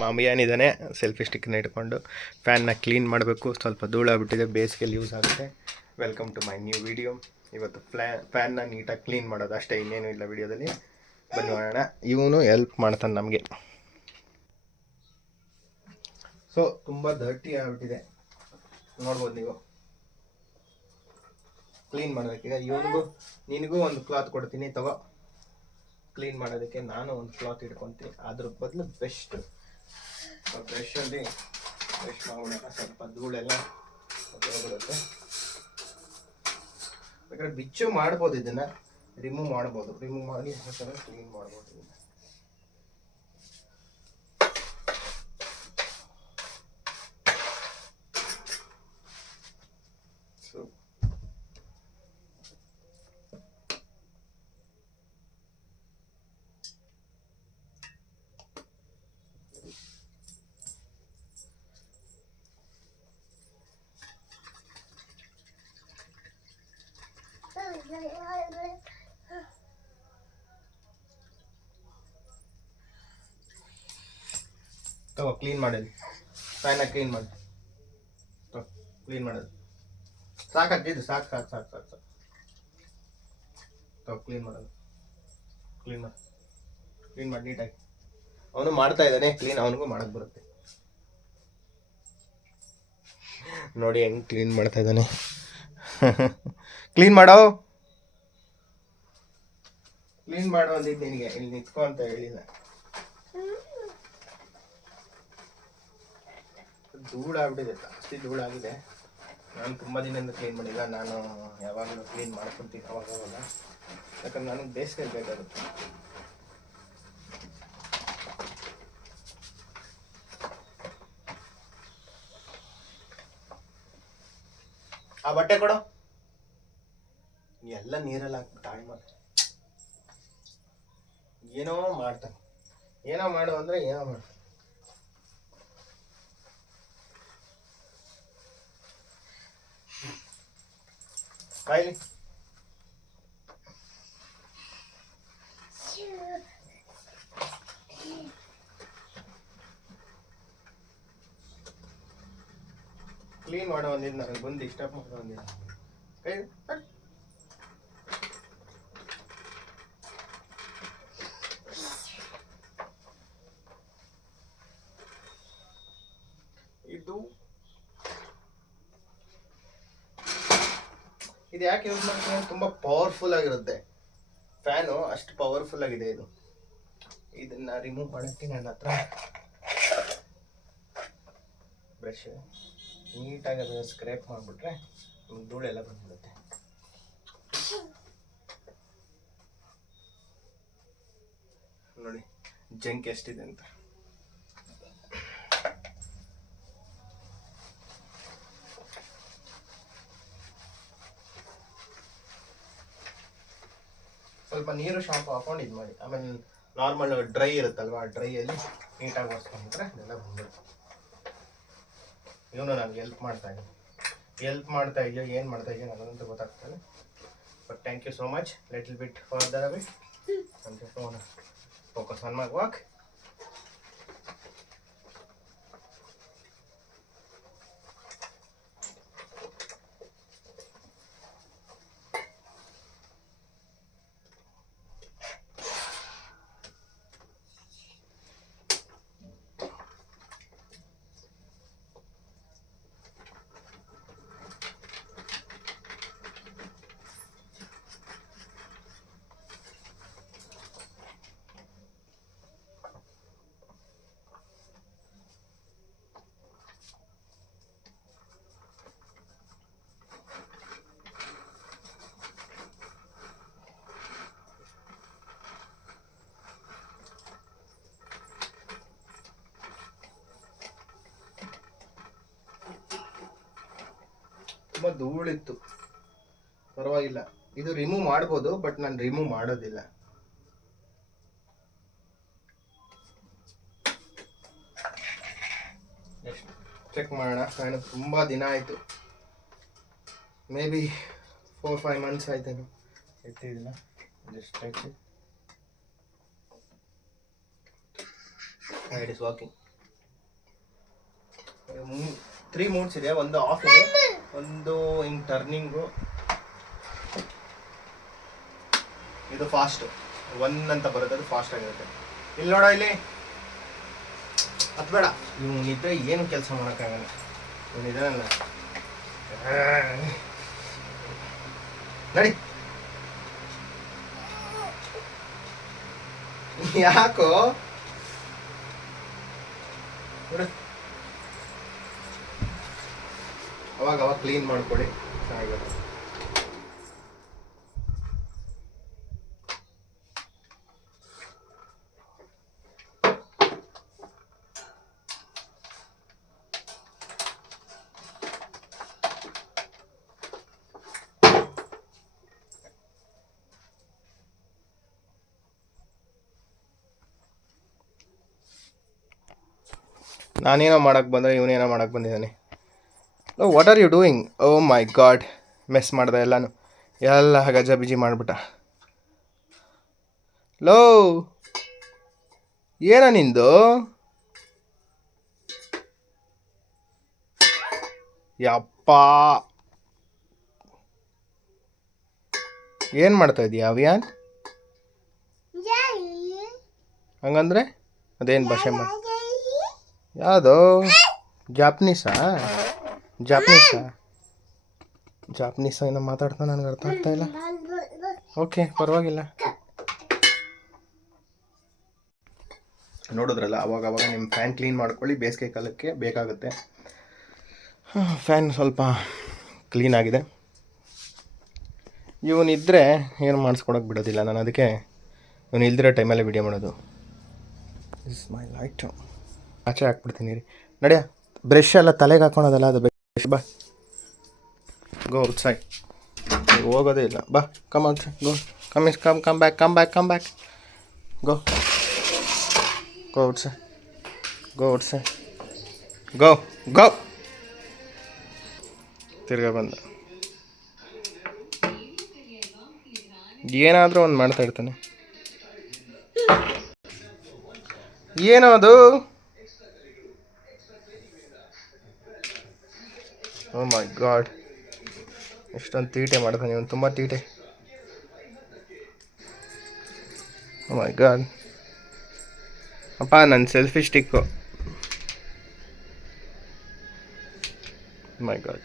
ನಮ್ಮ ಅಭಿಯಾನಿದ್ದಾನೆ ಸೆಲ್ಫಿ ಸ್ಟಿಕ್ಕನ್ನ ಇಟ್ಕೊಂಡು ಫ್ಯಾನ್ನ ಕ್ಲೀನ್ ಮಾಡಬೇಕು. ಸ್ವಲ್ಪ ಧೂಳಾಗ್ಬಿಟ್ಟಿದೆ, ಬೇಸಿಗೆಯಲ್ಲಿ ಯೂಸ್ ಆಗುತ್ತೆ. Welcome to my new video. ಇವತ್ತು ಫ್ಯಾನ್ನ ನೀಟಾಗಿ ಕ್ಲೀನ್ ಮಾಡೋದು ಅಷ್ಟೇ, ಇನ್ನೇನು ಇಲ್ಲ ವಿಡಿಯೋದಲ್ಲಿ. ಬನ್ನಿ ಮಾಡೋಣ. ಇವನು ಹೆಲ್ಪ್ ಮಾಡ್ತಾನೆ ನಮಗೆ. ಸೊ ತುಂಬ ಡರ್ಟಿ ಆಗಿಬಿಟ್ಟಿದೆ, ನೋಡ್ಬೋದು ನೀವು. ಕ್ಲೀನ್ ಮಾಡೋದಕ್ಕೆ ಇವನಿಗೂ ನಿನಗೂ ಒಂದು ಕ್ಲಾತ್ ಕೊಡ್ತೀನಿ, ತಗೋ. ಕ್ಲೀನ್ ಮಾಡೋದಕ್ಕೆ ನಾನು ಒಂದು ಕ್ಲಾತ್ ಇಟ್ಕೊತೀನಿ. ಅದ್ರ ಬದಲು ಬ್ರಷಲ್ಲಿ ಬ್ರಷ್ ಮಾಡೋಣ. ಸ್ವಲ್ಪ ಧೂಳೆಲ್ಲ ಹೋಗ್ಬಿಡುತ್ತೆ. ಬೇಕಾದ್ರೆ ಬಿಚ್ಚು ಮಾಡ್ಬೋದು, ಇದನ್ನು ರಿಮೂವ್ ಮಾಡ್ಬೋದು. ರಿಮೂವ್ ಮಾಡಿ ಕ್ಲೀನ್ ಮಾಡ್ಬೋದು ಇದನ್ನು. ಸೊ ತಗೋ, ಕ್ಲೀನ್ ಮಾಡೋದು. ಫ್ಯಾನ ಕ್ಲೀನ್ ಮಾಡಿ, ಕ್ಲೀನ್ ಮಾಡೋದು ಸಾಕಾಗ್ತಿದ್ದು. ಸಾಕು ಸಾಕು ಸಾಕು ಸಾಕು ಸಾಕು ತಗೋ, ಕ್ಲೀನ್ ಮಾಡೋದು. ಕ್ಲೀನ್ ಮಾಡಿ ನೀಟಾಗಿ. ಅವನು ಮಾಡ್ತಾ ಇದ್ದಾನೆ ಕ್ಲೀನ್, ಅವನಿಗೂ ಮಾಡೋಕ್ಕೆ ಬರುತ್ತೆ. ನೋಡಿ ಹೆಂಗೆ ಕ್ಲೀನ್ ಮಾಡ್ತಾ ಇದ್ದಾನೆ. ಕ್ಲೀನ್ ಮಾಡೋ ಅಂದಿದ್ದು ನಿನಗೆ, ಇಲ್ಲಿ ನಿಂತ್ಕೊ ಅಂತ ಹೇಳಿಲ್ಲ. ಧೂಳಾಗ್ಬಿಟ್ಟಿದೆ, ಜಾಸ್ತಿ ಧೂಳಾಗಿದೆ. ನಾನು ತುಂಬ ದಿನದಿಂದ ಕ್ಲೀನ್ ಮಾಡಿಲ್ಲ. ನಾನು ಯಾವಾಗಲೂ ಕ್ಲೀನ್ ಮಾಡ್ಕೊತೀನಿ ಅವಾಗವಾಗ, ಯಾಕಂದ್ರೆ ನನಗೆ ಬೇಸಿಗೆ ಬೇಕಾಗುತ್ತೆ. ಆ ಬಟ್ಟೆ ಕೊಡು. ಎಲ್ಲ ನೀರಲ್ಲಿ ಹಾಕ್ಬಿಟ್ಟು ಹಾಳು ಮಾಡಿ. ಏನೋ ಮಾಡ್ತಾನೆ, ಏನೋ ಮಾಡು ಅಂದರೆ ಏನೋ ಮಾಡು. ಕಾಯಿಲಿ ಕ್ಲೀನ್ ಮಾಡೋ ಒಂದಿದ್ದು ನನಗೆ ಬಂದು ಡಿಸ್ಟರ್ಬ್ ಮಾಡೋ ಒಂದಿದ್ದು. ಕೈ ಇದು ಯಾಕೆ ಯೂಸ್ ಮಾಡ್ತೀನಿ, ತುಂಬ ಪವರ್ಫುಲ್ ಆಗಿರುತ್ತೆ ಫ್ಯಾನು, ಅಷ್ಟು ಪವರ್ಫುಲ್ ಆಗಿದೆ ಇದು. ಇದನ್ನ ರಿಮೂವ್ ಮಾಡೋಕ್ಕೆ ನನ್ನ ಹತ್ರ ಬ್ರಷ್. ನೀಟಾಗಿ ಅದನ್ನು ಸ್ಕ್ರೇಪ್ ಮಾಡಿಬಿಟ್ರೆ ಧೂಳೆಲ್ಲ ಬಂದ್ಬಿಡುತ್ತೆ. ನೋಡಿ ಜಂಕ್ ಎಷ್ಟಿದೆ ಅಂತ. ಸ್ವಲ್ಪ ನೀರು ಶಾಂಪು ಹಾಕೊಂಡು ಇದು ಮಾಡಿ, ಆಮೇಲೆ ನಾರ್ಮಲ್ ಡ್ರೈ ಇರುತ್ತಲ್ವ, ಆ ಡ್ರೈಯಲ್ಲಿ ನೀಟಾಗಿ ಒರೆಸ್ಕೊಂಡ್ಬಿಟ್ರೆ ಅದೆಲ್ಲ ಬಂದ್ಬಿಡುತ್ತೆ. ಇವನು ನನಗೆ ಹೆಲ್ಪ್ ಮಾಡ್ತಾ ಇದೆಯೋ ಏನು ಮಾಡ್ತಾ ಇದೆಯೋ ನನಗಂತೂ ಗೊತ್ತಾಗ್ತದೆ. But thank you so much. Little bit further away and just want to focus on my work. ತುಂಬ ಧೂಳಿತ್ತು, ಪರವಾಗಿಲ್ಲ. ಇದು ರಿಮೂವ್ ಮಾಡ್ಬೋದು, ಬಟ್ ನಾನು ರಿಮೂವ್ ಮಾಡೋದಿಲ್ಲ. ಚೆಕ್ ಮಾಡೋಣ. ನಾನು ತುಂಬ ದಿನ ಆಯಿತು, ಮೇ ಬಿ 4-5 months ಆಯ್ತೇನು ಎತ್ತಿದಿಲ್ಲ. Just check it is working. 3 modes ಇದೆ. ಒಂದು ಆಫ್ ಇದೆ, ಒಂದು ಹಿಂಗೆ ಟರ್ನಿಂಗು, ಇದು ಫಾಸ್ಟ್ 1 ಅಂತ ಬರುತ್ತೆ, ಅದು ಫಾಸ್ಟ್ ಆಗಿರುತ್ತೆ. ಇಲ್ಲಿ ನೋಡ, ಇಲ್ಲಿ ಹತ್ಬೇಡ, ಇವನಿದ್ರೆ ಏನು ಕೆಲಸ ಮಾಡೋಕ್ಕಾಗಲ್ಲ. ಇವನಿದಾನಲ್ಲ, ನಡಿ. ಯಾಕೋ ಅವಾಗ ಕ್ಲೀನ್ ಮಾಡ್ಕೊಳ್ಳಿ, ಚೆನ್ನಾಗಿರುತ್ತೆ. ನಾನೇನೋ ಮಾಡೋಕ್ಕೆ ಬಂದರೆ ಇವನೇನೋ ಮಾಡೋಕ್ಕೆ ಬಂದಿದ್ದಾನೆ. What are you doing? Oh my god, mess ಮಾಡ್ದೆ ಎಲ್ಲನೂ, ಎಲ್ಲ ಗಜಬಿಜಿ ಮಾಡಿಬಿಟ್ಟ. ಲೋ, ಏನ ನಿಂದು? ಯಪ್ಪ, ಏನು ಮಾಡ್ತಾ ಇದೀಯ ಅವಿಯಾನ್? ಹಂಗಂದ್ರೆ ಅದೇನು ಭಾಷೆ ಮಾಡಿ? ಯಾವುದು ಜಾಪನೀಸಾ ಏನೋ ಮಾತಾಡ್ತಾ, ನನಗೆ ಅರ್ಥ ಆಗ್ತಾ ಇಲ್ಲ. ಓಕೆ, ಪರವಾಗಿಲ್ಲ. ನೋಡಿದ್ರಲ್ಲ, ಅವಾಗ ನಿಮ್ಮ ಫ್ಯಾನ್ ಕ್ಲೀನ್ ಮಾಡ್ಕೊಳ್ಳಿ, ಬೇಸಿಗೆ ಕಾಲಕ್ಕೆ ಬೇಕಾಗುತ್ತೆ. ಫ್ಯಾನ್ ಸ್ವಲ್ಪ ಕ್ಲೀನ್ ಆಗಿದೆ. ಇವನಿದ್ದರೆ ಏನು ಮಾಡಿಸ್ಕೊಡೋಕೆ ಬಿಡೋದಿಲ್ಲ ನಾನು, ಅದಕ್ಕೆ ಇವನು ಇಲ್ದಿರೋ ಟೈಮಲ್ಲೇ ವಿಡಿಯೋ ಮಾಡೋದು. Is my light. ಆಚೆ ಹಾಕ್ಬಿಡ್ತೀನಿ ರೀ. ನಡೆಯ, ಬ್ರಷ್ ಎಲ್ಲ ತಲೆಗೆ ಹಾಕೊಳೋದಲ್ಲ, ಅದು ಬ್ರಷ್. ಬಾ, ಗೋ ಔಟ್ಸೈಡ್. ಹೋಗೋದೇ ಇಲ್ಲ, ಬಾ, ಕಮ್ ಔಟ್ಸೈಡ್, ಗೋ, ಕಮ್ ಬ್ಯಾಕ್, ಗೋ ಔಟ್ಸೈಡ್, ಗೋ. ತಿರ್ಗಾ ಬಂದ, ಏನಾದರೂ ಒಂದು ಮಾಡ್ತಾ ಇರ್ತಾನೆ. ಏನೋ ಅದು? ಓ ಮೈ ಗಾಡ್, ಎಷ್ಟೊಂದು ತೀಟೆ ಮಾಡ್ತಾನೆ ಇವನು, ತುಂಬ ತೀಟೆ. ಓ ಮೈ ಗಾಡ್, ಅಪ್ಪ ನನ್ನ ಸೆಲ್ಫಿ ಸ್ಟಿಕ್ಕು. ಮೈ ಗಾಡ್,